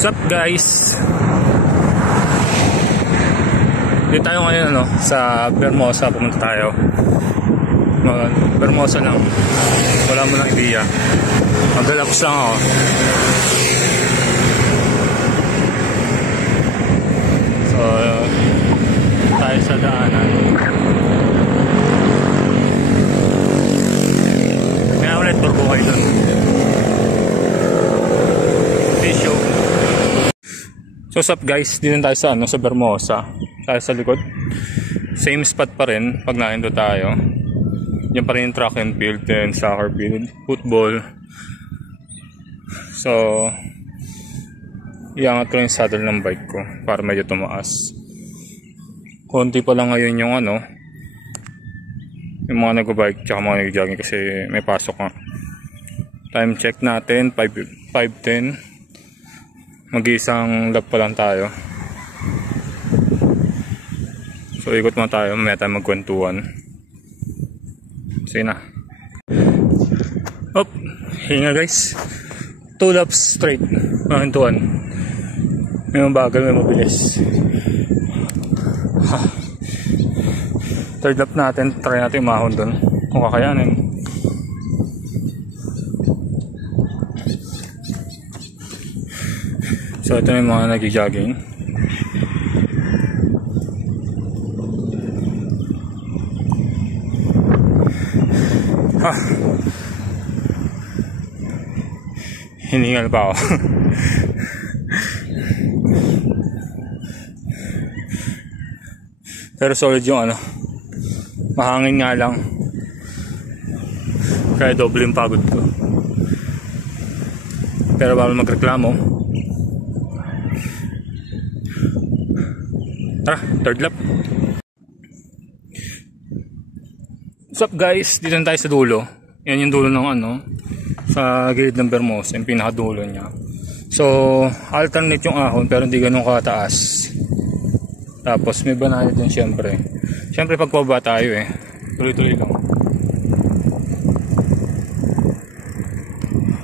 What's up guys? Dito tayo ngayon sa Bermosa. Pumunta tayo Bermosa lang. Wala mo lang idea. Mag-relax lang ako. So tayo sa daanan. May ulit turbo kayo dun. Tissue. So what's up guys, dito tayo sa sa Bermosa. Tayo sa likod. Same spot pa rin pag naindo tayo. Yan pa rin yung track and field, then soccer field, football. So iangat ko yung saddle ng bike ko para medyo tumaas. Konti pa lang ngayon yung yung mga nag-bike tsaka mga nag-jogging kasi may pasok nga. Time check natin 5:10. Mag-iisang lap pa lang tayo. So ikot mo tayo, mamaya tayo magkwentuhan. Sige na. Hop, hinga guys. 2 laps straight, magkwentuhan. May mabagal, may mabilis. Third lap natin, try natin umahon dun kung kakayanin. So ito yung mga nag-jogging. Hiningal pa ako. Pero solid yung mahangin nga lang. Kaya doble yung pagod ko. Pero bawal magreklamo. Tara, third lap. What's up guys? Dito na tayo sa dulo. Yan yung dulo ng sa gilid ng Bermosa, yung pinakadulo niya. So, alternate yung ahon pero hindi ganun kataas. Tapos may banana din syempre. Syempre pagpababa tayo tuloy-tuloy lang.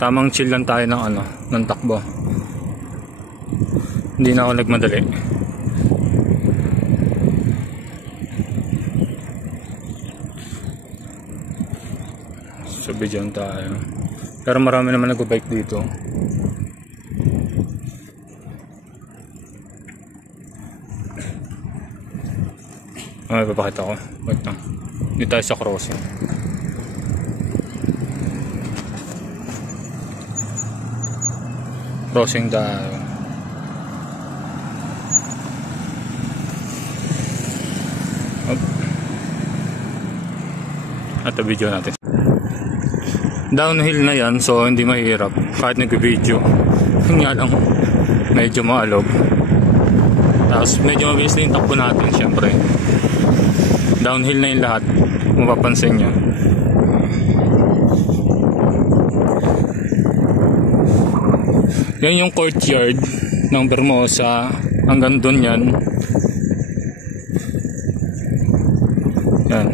Tamang chill lang tayo ng takbo. Hindi na ako nagmadali. So bidyan tayo. Pero marami naman nag-bike dito. May papakita ko. Wait lang. Dito tayo sa crossing. Crossing tayo. Up. Ito video natin. Downhill na yan, so hindi mahirap kahit nag-video. Nga lang medyo maalog. Tapos medyo mabilis na yung takbo natin syempre. Downhill na yung lahat, mapapansin nyo. Yan yung courtyard ng Bermosa. Hanggang dun yan. Yan.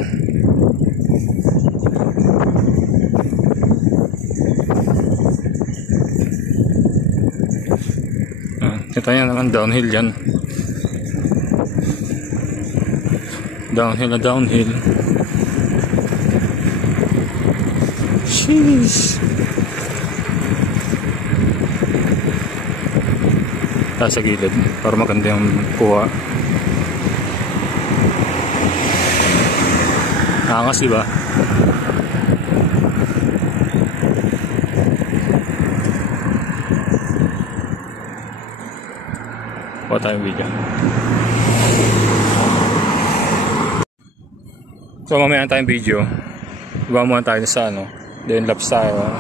Kita nyo naman, downhill yan. Downhill na downhill. Sheesh. Tayo sa gilid para maganda yung kuha. Angas diba? Kuha tayong video. So mamaya tayong video. Iba muna tayo sa then laps tayo.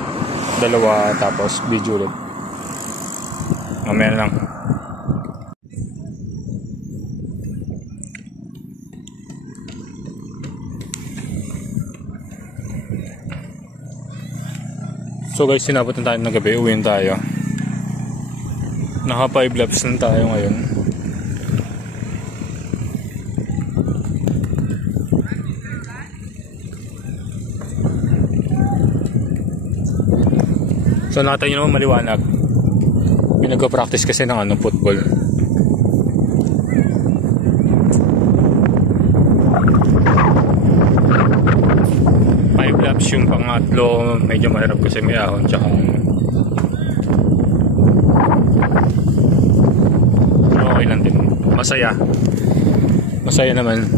2 tapos video ulit. Mamaya lang. So guys, sinabot na tayo ng gabi. Uwiin tayo. Naka 5 laps lang tayo ngayon. So nakita nyo naman maliwanag. May nagpa-practice kasi ng ano, football. Five laps yung pangatlo, medyo mahirap kasi may ahon tsaka okay lang din. Masaya naman.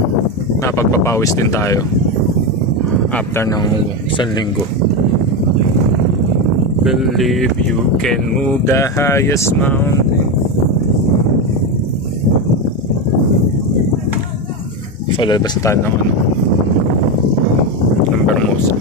Napagpapawis din tayo after ng isang linggo. Believe you can move the highest mountain. So lalabas na tayo ng ano, ng Bermosa.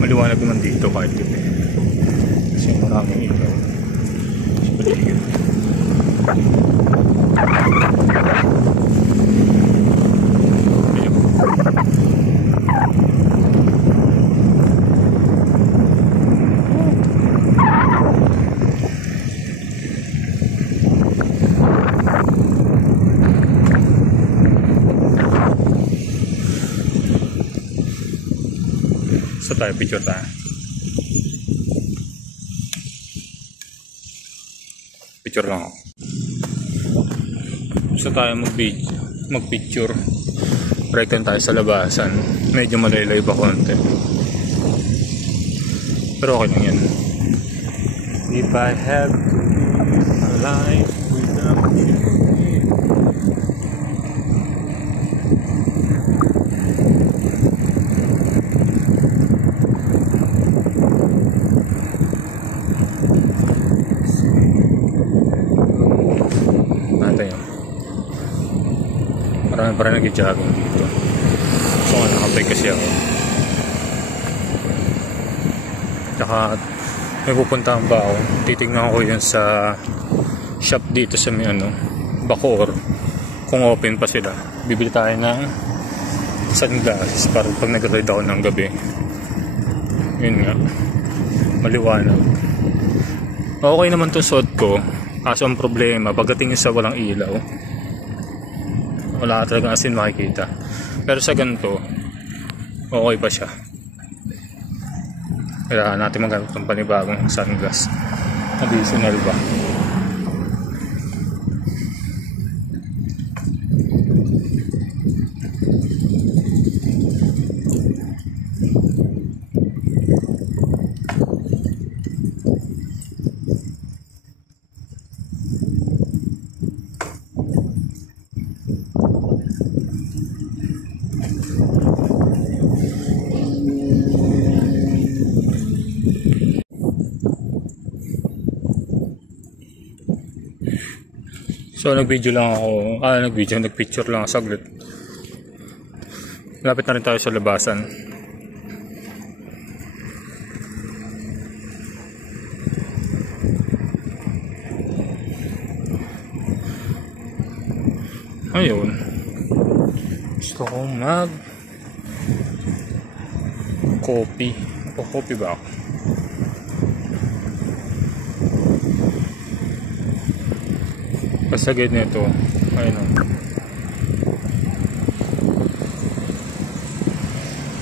Maliwanag naman dito kahit gabi kasi maraming ilaw sa paligid. So tayo, picture tayo. Picture lang ako. So tayo mag-picture. Break tayo sa labasan. Medyo malaylay pa konti. Pero okay lang yan. If I have to live a life without you. Parang nag-jogging dito. So nakapay kasi ako. Tsaka may pupuntahan ba ako. Titignan ko yun sa shop dito sa may ano, Bacoor. Kung open pa sila. Bibili tayo ng sunglasses para pag nag-ride ako ng gabi. Yun nga. Maliwanag. Okay naman itong suot ko. Kaso ang problema, pagdating sa walang ilaw, wala talaga asin makikita. Pero sa ganito, okay pa siya. Kailangan natin magamit ng panibagong sunglass. Additional ba? So nag-video lang ako, nag-picture lang ako saglit. Lapit na rin tayo sa labasan. Ayun. Gusto kong mag-coffee. Coffee ba ako? Pasagad nito, ayun o.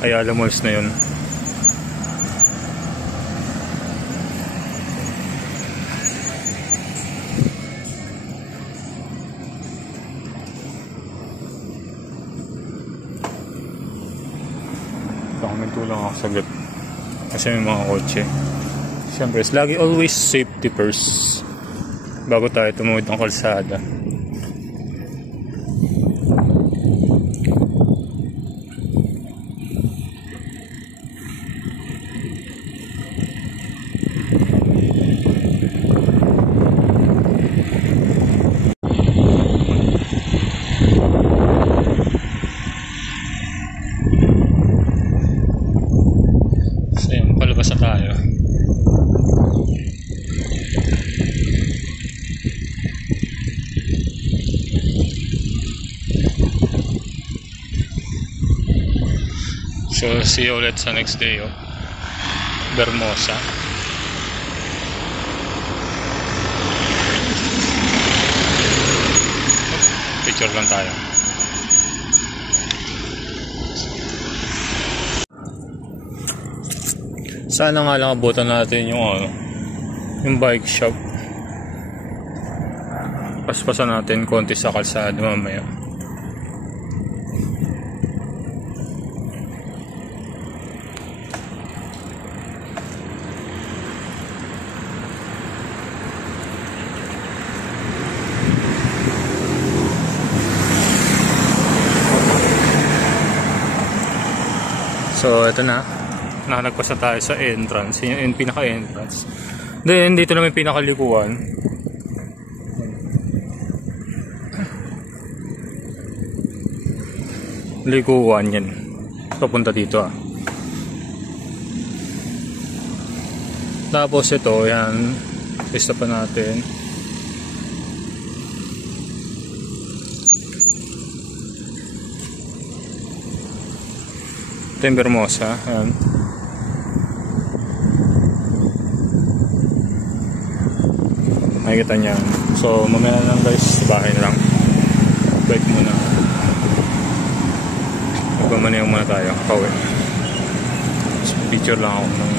Ayala Malls na yun. Pakaminto lang ako sagad. Kasi may mga kotse. Siyempre, lagi always safety first bago tayo tumawid ng kalsada. So see you ulit sa next day of Vermosa. Picture lang tayo. Sana nga lang abutan natin yung bike shop. Paspasan natin konti sa kalsada mamaya. So ito na, nalagpas na tayo sa entrance, yung pinaka-entrance. Then dito naman yung pinaka-likuan. Likuan yan, papunta dito Tapos ito, yan, pista pa natin. Ito yung Vermosa, ayan. Makikita niya. So mamaya lang guys, bahay na lang. Bike muna. Magmamanayang muna tayo, pauwi. So, picture lang ako ng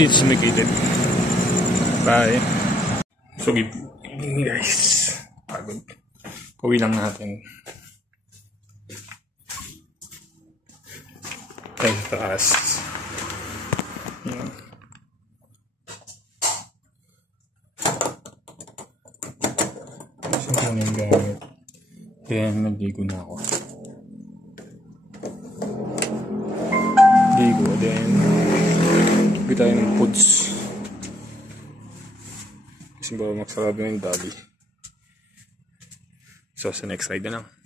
dito sa Mikitid. Bye. So good evening guys. Pagod. Pauwi lang natin. Taas. Yan. So kung yung gamit. Then naligo na ako. Ligo. Then bigay tayo ng foods. Kasi ba magsarado yung dali. So sa next ride na lang.